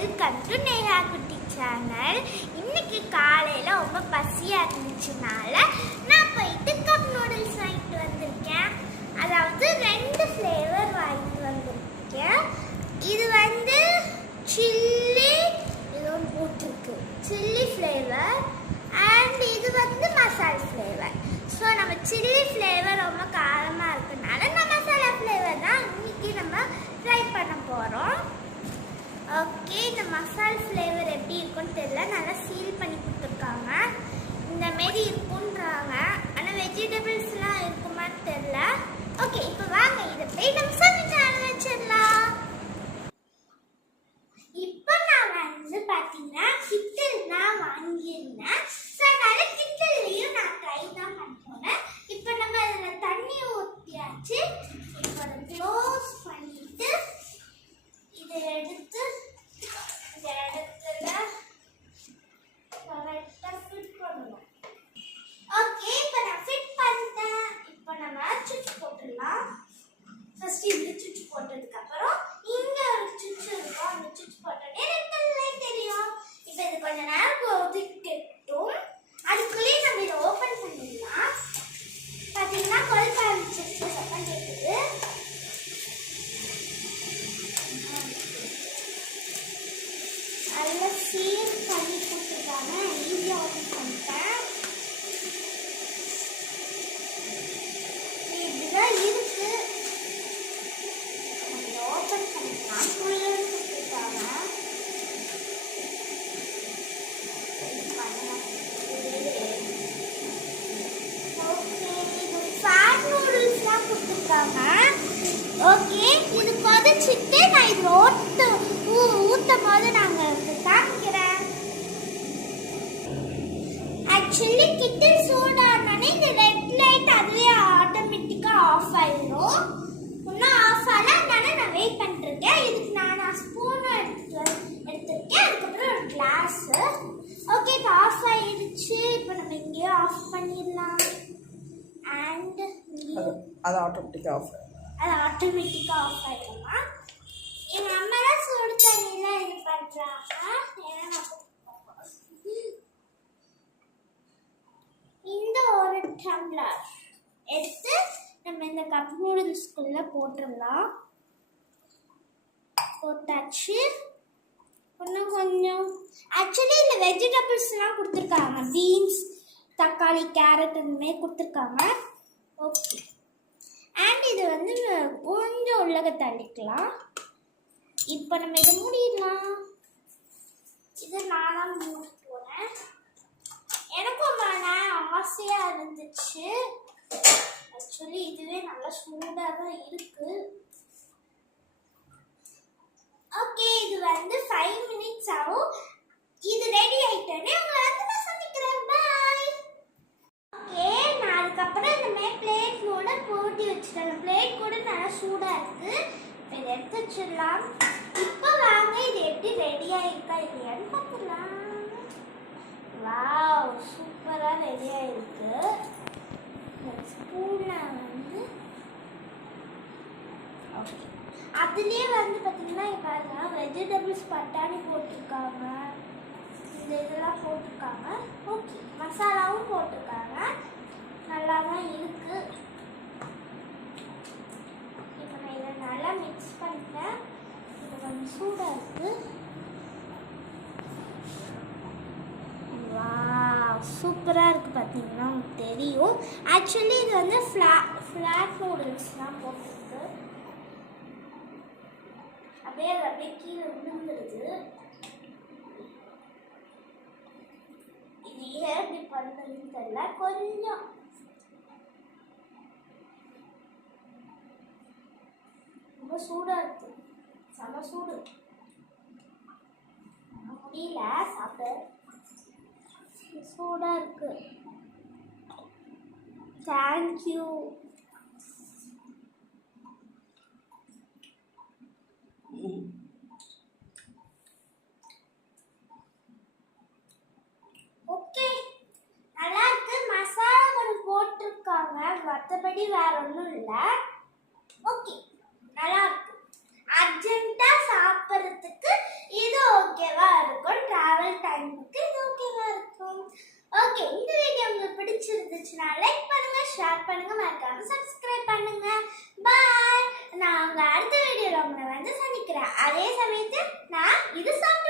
Welcome to Neha குட்டி channel. இன்னைக்கு காலையில் ரொம்ப பசியாக இருந்துச்சுனால நான் போயிட்டு கப் நூடுல்ஸ் வாங்கிட்டு வந்திருக்கேன். அதாவது 2 ஃப்ளேவர் வாங்கிட்டு வந்திருக்கேன். இது வந்து சில்லி ஏதோ போட்டிருக்கு, சில்லி ஃப்ளேவர், அண்ட் இது வந்து மசாலா ஃப்ளேவர். ஸோ நம்ம சில்லி ஃப்ளேவர் ரொம்ப காரமாக இருக்கனால நான் மசாலா ஃப்ளேவர் தான் இன்னைக்கு நம்ம ட்ரை பண்ண போகிறோம். ஓகே, இந்த மசாலா ஃப்ளேவர் எப்படி இருக்குன்னு தெரியல, நல்லா சீல் பண்ணி கொடுத்துருக்காங்க. இந்த மாரி இருக்குன்றாங்க, ஆனால் வெஜிடபிள்ஸ்லாம் இருக்குமான்னு தெரியல. ஓகே, இப்போ வாங்க இதை போய் நம்ம சமைக்க ஆரம்பிச்சிடலாம். இப்போ நான் வந்து பார்த்தீங்கன்னா கிட்டில் தான் வாங்கியிருந்தேன். ஸோ அதனால கிட்டில்லையும் நான் ட்ரை தான் பண்ணுறேன். இப்போ நம்ம அதில் தண்ணி ஊற்றியாச்சு. இப்போ அதை க்ளோஸ் பண்ணிட்டு இதை எடுத்து இந்த இடத்துல கரெக்டாக ஃபிட் பண்ணணும். ஓகே, இப்போ நான் ஃபிட் பண்ணிட்டேன். இப்போ நம்ம சுவிட்ச் போட்டுடலாம். ஃபர்ஸ்ட் இந்த சுவிட்ச் போட்டதுக்கப்புறம் இங்கே ஒரு சுவிட்ச் இருக்கும், அந்த சுவிட்ச் போட்டோடனே ரெட் லைட் தெரியும். இப்போ இது கொஞ்ச நேரம் ஒதுக்கட்டும். அதுக்குள்ளேயே நம்ம இதை ஓப்பன் பண்ணிடலாம். பார்த்தீங்கன்னா கொழுக்க ஆரம்பிச்சிருச்சு, சத்தம் கேட்குது. நல்லா சீல் பண்ணி கொடுத்துருக்காங்க, ஈஸியாக ஓப்பன் பண்ணிட்டேன். இதுதான் இருக்கு, ஓப்பன் பண்ணிக்கலாம். ஃபுல்லாக கொடுத்துருக்காங்க. ஓகே, இது ஃபேட் நூடுல்ஸ்லாம் கொடுத்துருக்காங்க. ஓகே, இது கொதிச்சுட்டு நான் இது ஊற்றும் போது நாங்கள் காமிக்கிறேன். ஆக்சுவலி கிட்டில் சூடானே இந்த ரெட் லைட் அதுவே ஆட்டோமேட்டிக்காக ஆஃப் ஆயிடும். இன்னும் ஆஃப் ஆகல, அதனால நான் வெயிட் பண்ணிருக்கேன். இதுக்கு நான் ஸ்பூனும் எடுத்துருக்கேன், அதுக்கப்புறம் ஒரு கிளாஸு. ஓகே, இப்போ ஆஃப் ஆயிடுச்சு. இப்போ நம்ம இங்கேயே ஆஃப் பண்ணிடலாம். அண்ட் அது ஆட்டோமேட்டிக்காக ஆஃப் ஆயிடுமா? எங்கள் அம்மா தான் சுடு தண்ணியெலாம் இது பண்ணுறாங்க. இந்த ஒரு டம்ளர் எடுத்து நம்ம இந்த கப் நூடுல்ஸ்குள்ளே போட்டுடலாம். போட்டாச்சு. இன்னும் கொஞ்சம் ஆக்சுவலி இந்த வெஜிடபிள்ஸ்லாம் கொடுத்துருக்காங்க, பீன்ஸ், தக்காளி, கேரட் இந்தமாரி கொடுத்துருக்காங்க. ஓகே, அண்ட் இது வந்து கொஞ்சம் உள்ளக தள்ளிக்கலாம். இப்போ நம்ம இதை மூடிடலாம். இது நானும் மூடி போகிறேன். எனக்கும் ஆசையாக இருந்துச்சு. ஆக்சுவலி இதுவே நல்லா சூடாக தான் இருக்குது. ஓகே, இது வந்து 5 மினிட்ஸ் ஆகும். இது ரெடி ஆகிட்டோன்னே உங்களை வந்து நான் சமைக்கிறேன். பாய். ஓகே, நான் அதுக்கப்புறம் இந்த மாதிரி பிளேட் கூட போட்டி வச்சுட்டேன். பிளேட் கூட நல்லா சூடாக இருக்குது. இப்போ இதை எடுத்து வச்சிடலாம். இப்போ வாங்க இது எப்படி ரெடியாக இருக்கா இல்லையான்னு பார்க்கலாம். வாவ், சூப்பராக ரெடியாக இருக்கு. ஸ்பூனை வந்து ஓகே, அதுலேயே வந்து பார்த்தீங்கன்னா இப்போ வெஜிடபிள்ஸ் பட்டாணி போட்டிருக்காங்க, இந்த இதெல்லாம் போட்டிருக்காங்க. ஓகே, மசாலாவும் போட்டிருக்காங்க, நல்லா தான் இருக்கு. இப்போ நான் இதை நல்லா மிக்ஸ் பண்ணிட்டேன். இது கொஞ்சம் சூடாக இருக்கு. சூப்பராக இருக்குது, பார்த்தீங்கன்னா உங்களுக்கு தெரியும். ஆக்சுவலி இது வந்து ஃப்ளாட் நூடுல்ஸ் தான் போட்டிருக்கு. அப்படியே கீழே விழுந்துருது. இது ஏன் எப்படி பண்ணுறதுன்னு தெரியல. கொஞ்சம் ரொம்ப சூடாக இருக்குது, செம சூடு, முடியல சாப்பிட, சூடாக இருக்கு. தேங்க்யூ. ஓகே, நல்லா இருக்கு. மசாலா கொஞ்சம் போட்டிருக்காங்க, மற்றபடி வேற ஒன்றும் இல்லை. ஓகே, நல்லா இருக்கு. அர்ஜென்ட்டாக சாப்பிட்றதுக்கு இது ஓகே. பிடிச்சிருந்துச்சுன்னா லைக் பண்ணுங்க, ஷேர் பண்ணுங்க, மறக்காம சப்ஸ்கிரைப் பண்ணுங்க. பாய். நான் உங்க அடுத்த வீடியோல உங்களை வந்து சந்திக்கிறேன். அதே சமயத்தில் நான் இது சாப்பிட்டு